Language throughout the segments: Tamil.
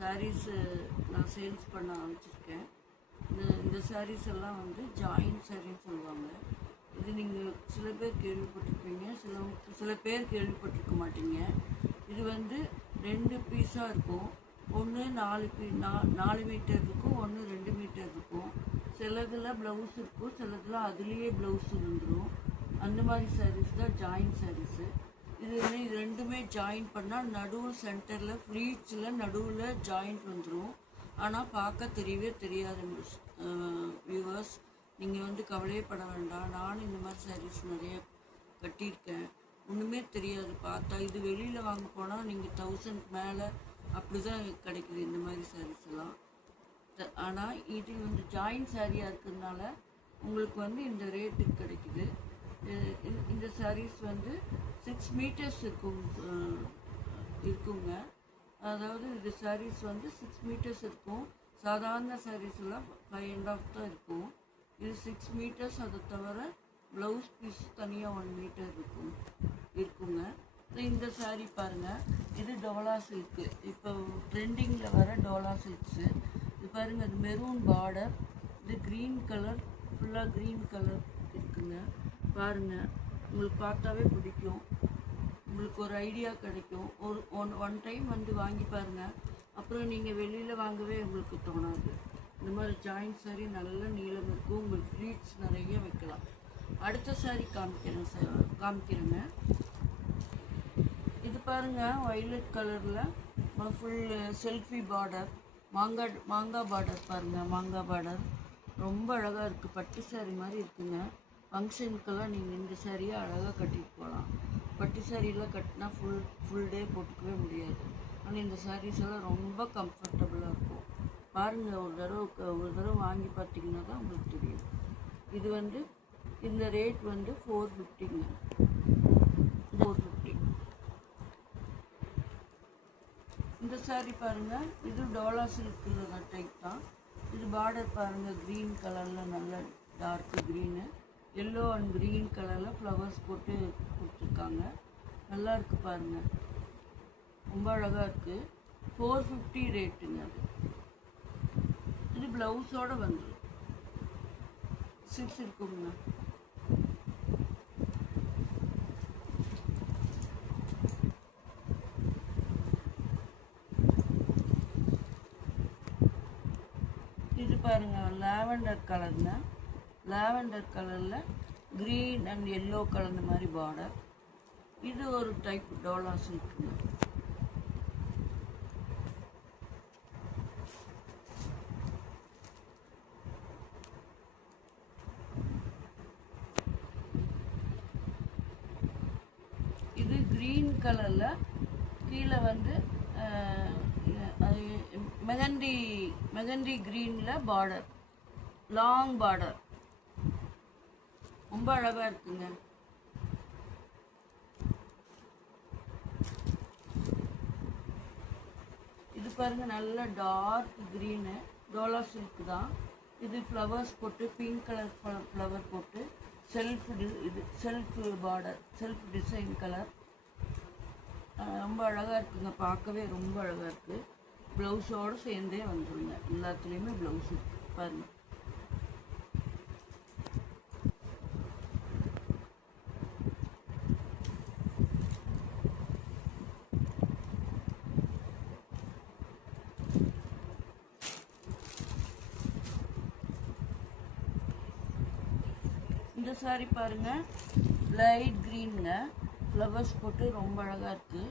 சாரீஸு நான் சேல்ஸ் பண்ண ஆரம்பிச்சிருக்கேன். இந்த சாரீஸ் எல்லாம் வந்து ஜாயின் சாரின்னு சொல்லுவாங்க. இது நீங்கள் சில பேர் கேள்விப்பட்டிருப்பீங்க, சில பேர் கேள்விப்பட்டிருக்க மாட்டீங்க. இது வந்து 2 பீஸாக இருக்கும். ஒன்று 4 மீட்டர் இருக்கும், ஒன்று 2 மீட்டர் இருக்கும். சிலதில் ப்ளவுஸ் இருக்கும், சிலதில் அதுலேயே ப்ளவுஸ் வந்துடும். அந்த மாதிரி சாரீஸ் தான் ஜாயின் சாரீஸு. இது ரெண்டுமே ஜாயின் பண்ணால் நடுவில் சென்டரில் ஃப்ளீட்ஸில் நடுவில் ஜாயிண்ட் வந்துடும். ஆனால் பார்க்க தெரியவே தெரியாது. வியூவர்ஸ், நீங்கள் வந்து கவலையே பட வேண்டாம். நானும் இந்த மாதிரி சாரீஸ் நிறைய கட்டியிருக்கேன். ஒன்றுமே தெரியாது பார்த்தா. இது வெளியில் வாங்க போனால் நீங்கள் 1000 மேலே அப்படி தான் கிடைக்குது இந்த மாதிரி சாரீஸ் எல்லாம். ஆனால் இது வந்து ஜாயின் சாரியாக இருக்கிறதுனால உங்களுக்கு வந்து இந்த ரேட்டுக்கு கிடைக்குது. இந்த சாரீஸ் வந்து 6 மீட்டர்ஸ் இருக்குங்க. அதாவது இந்த சாரீஸ் வந்து 6 மீட்டர்ஸ் இருக்கும். சாதாரண சாரீஸ் எல்லாம் 5.5 தான் இருக்கும். இது 6 மீட்டர்ஸ். அதை தவிர ப்ளவுஸ் பீஸ் தனியாக 1 மீட்டர் இருக்குங்க. இந்த சாரீ பாருங்கள், இது டோலா சில்க்கு. இப்போ ட்ரெண்டிங்கில் வர டோலா சில்க்ஸு. இது பாருங்கள், அது மெரூன் பார்டர். இது க்ரீன் கலர், ஃபுல்லாக க்ரீன் கலர் இருக்குங்க. பாருங்கள், உங்களுக்கு பார்த்தாவே பிடிக்கும். உங்களுக்கு ஒரு ஐடியா கிடைக்கும். ஒன் டைம் வந்து வாங்கி பாருங்கள். அப்புறம் நீங்கள் வெளியில் வாங்கவே உங்களுக்கு தோணாது. இந்த மாதிரி ஜாயிண்ட் சாரீ நல்ல நீளம் இருக்கும். உங்களுக்கு ஃப்ளீட்ஸ் நிறைய வைக்கலாம். அடுத்த சாரீ காமிக்கிறேங்க. இது பாருங்கள், வயலட் கலரில் ஃபுல் செல்ஃபி பார்டர், மாங்காய் பார்டர் பாருங்கள். மாங்காய் பார்டர் ரொம்ப அழகாக இருக்குது. பட்டு சாரீ மாதிரி இருக்குங்க. ஃபங்க்ஷனுக்கெல்லாம் நீங்கள் இந்த சாரியை அழகாக கட்டிட்டு போகலாம். பட்டு சாரியெல்லாம் கட்டினா ஃபுல் டே போட்டுக்கவே முடியாது. ஆனால் இந்த சாரீஸ் எல்லாம் ரொம்ப கம்ஃபர்டபுளாக இருக்கும். பாருங்கள், ஒரு தடவை வாங்கி பார்த்தீங்கன்னா தான் உங்களுக்கு தெரியும். இது வந்து இந்த ரேட் வந்து 450ங்க. 450. இந்த சாரீ பாருங்கள், இது டோலா சில்க் டைப் தான். இது பார்டர் பாருங்கள், க்ரீன் கலரில் நல்ல dark green, yellow and green கலரில் ஃப்ளவர்ஸ் போட்டு கொடுத்துருக்காங்க. நல்லா இருக்குது பாருங்கள், ரொம்ப அழகாக இருக்குது. 450 ரேட்டுங்க. அது இது ப்ளவுஸோடு வந்துடும். 6 இருக்குங்க. இது பாருங்கள், லாவெண்டர் கலருங்க. லாவெண்டர் கலரில் க்ரீன் அண்ட் எல்லோ கலந்த மாதிரி பார்டர். இது ஒரு டைப் டோலா சில்க்குங்க. இது க்ரீன் கலரில் கீழே வந்து மெகந்தி க்ரீனில் பார்டர், லாங் பார்டர், ரொம்ப அழகாக இருக்குங்க. இது பாருங்கள், நல்ல டார்க் க்ரீனு, டோலா சில்க் தான். இது ஃப்ளவர்ஸ் போட்டு பிங்க் கலர் ஃப்ளவர் போட்டு self border, self design colour. ரொம்ப அழகாக இருக்குங்க. பார்க்கவே ரொம்ப அழகாக இருக்குது. ப்ளவுஸோடு சேர்ந்தே வந்துடுங்க. எல்லாத்துலேயுமே ப்ளவுஸ் இருக்குது பாருங்கள். இந்த சாரீ பாருங்கள், லைட் க்ரீனுங்க, ஃப்ளவர்ஸ் போட்டு ரொம்ப அழகாக இருக்குது.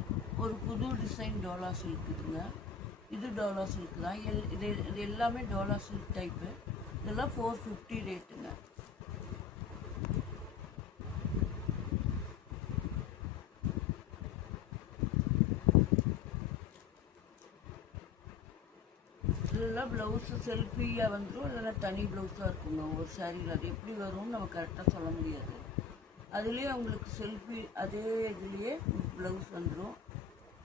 ஒரு புது டிசைன் டோலா சில்க் இருக்குங்க. இது டோலா சில்க் தான். இது எல்லாமே டோலா சில்க் டைப்பு. இதெல்லாம் 450 ரேட்டுங்க. இதெல்லாம் ப்ளவுஸு செல்ஃபியாக வந்துடும், இல்லைன்னா தனி ப்ளவுஸாக இருக்குங்க ஒரு சாரியில். அது எப்படி வரும்னு நம்ம கரெக்டாக சொல்ல முடியாது. அதுலேயே உங்களுக்கு செல்ஃபி அதே இதுலேயே ப்ளவுஸ் வந்துடும்,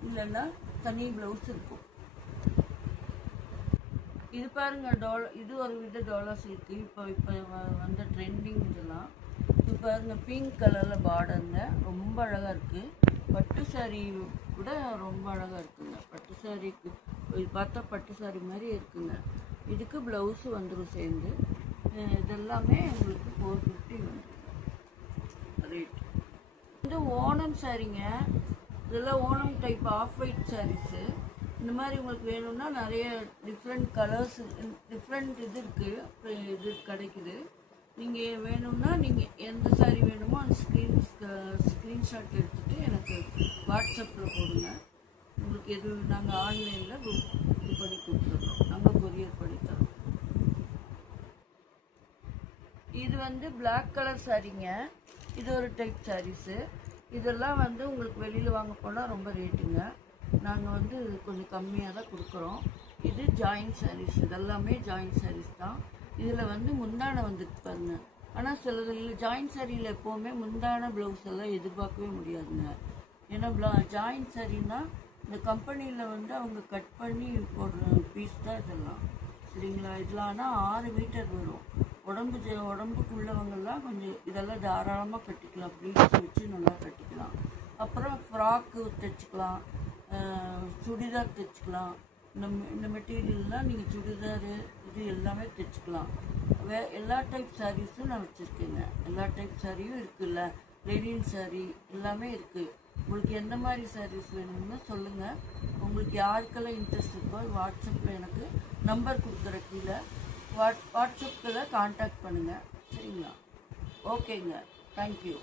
இல்லைன்னா தனி ப்ளவுஸ் இருக்கும். இது பாருங்கள், இது ஒரு வித டோலா சில்க்கு. இப்போ வந்த ட்ரெண்டிங் இதெல்லாம். இது பாருங்கள், பிங்க் கலரில் பார்டருங்க, ரொம்ப அழகாக இருக்குது. பட்டு சாரீ கூட ரொம்ப அழகாக இருக்குங்க. பட்டு சாரீக்கு இது பார்த்தா பட்டு சாரி மாதிரி இருக்குங்க. இதுக்கு ப்ளவுஸு வந்துடும் சேர்ந்து. இதெல்லாமே உங்களுக்கு 450 வந்துடும் ரேட். இந்த ஓணம் சாரீங்க, இதெல்லாம் Onam type of white saris. இந்த மாதிரி உங்களுக்கு வேணும்னா நிறைய டிஃப்ரெண்ட் கலர்ஸ், டிஃப்ரெண்ட் இது இருக்குது, இது கிடைக்குது. நீங்கள் வேணும்னா நீங்கள் எந்த சாரீ வேணுமோ அந்த ஸ்க்ரீன்ஷாட் எடுத்துகிட்டு எனக்கு வாட்ஸ்அப்பில் போடுங்க. உங்களுக்கு எது நாங்கள் ஆன்லைனில் இது பண்ணி கொடுத்துட்றோம், நாங்கள் கொரியர் பண்ணி தரோம். இது வந்து பிளாக் கலர் சாரீங்க. இது ஒரு டைப் சாரீஸு. இதெல்லாம் வந்து உங்களுக்கு வெளியில் வாங்க போனால் ரொம்ப ரேட்டுங்க. நாங்கள் வந்து கொஞ்சம் கம்மியாக தான் கொடுக்குறோம். இது ஜாயின்ட் சாரீஸ், இதெல்லாமே ஜாயின்ட் சாரீஸ் தான். இதில் வந்து முந்தானை வந்துட்டு பாருங்க. ஆனால் சிலதில் ஜாயின்ட் சாரியில் எப்போவுமே முந்தான ப்ளவுஸ் எல்லாம் எதிர்பார்க்கவே முடியாதுங்க. ஏன்னா ஜாயின்ட் சாரீனா இந்த கம்பெனியில் வந்து அவங்க கட் பண்ணி போடுற பீஸ் தான் இதெல்லாம், சரிங்களா? இதெல்லாம் ஆனால் 6 மீட்டர் வரும். உடம்புக்குள்ளவங்கெல்லாம் கொஞ்சம் இதெல்லாம் தாராளமாக கட்டிக்கலாம், ப்ளீட்ஸ் வச்சு நல்லா கட்டிக்கலாம். அப்புறம் ஃப்ராக்கு தைச்சிக்கலாம், சுடிதார் தைச்சிக்கலாம். இந்த மெட்டீரியல்லாம் நீங்கள் சுடிதாரு இது எல்லாமே தைச்சிக்கலாம். எல்லா டைப் சாரீஸும் நான் வச்சுருக்கேங்க. எல்லா டைப் சாரியும் இருக்குல்ல, லெனின் சாரீ எல்லாமே இருக்குது. உங்களுக்கு எந்த மாதிரி சாரீஸ் வேணும்னு சொல்லுங்கள். உங்களுக்கு யாருக்கெல்லாம் இன்ட்ரெஸ்ட் இருக்கோ வாட்ஸ்அப்பில் எனக்கு நம்பர் கொடுக்குற கீழே வாட்ஸ்அப்பில் கான்டாக்ட் பண்ணுங்கள், சரிங்களா? ஓகேங்க, தேங்க்யூ.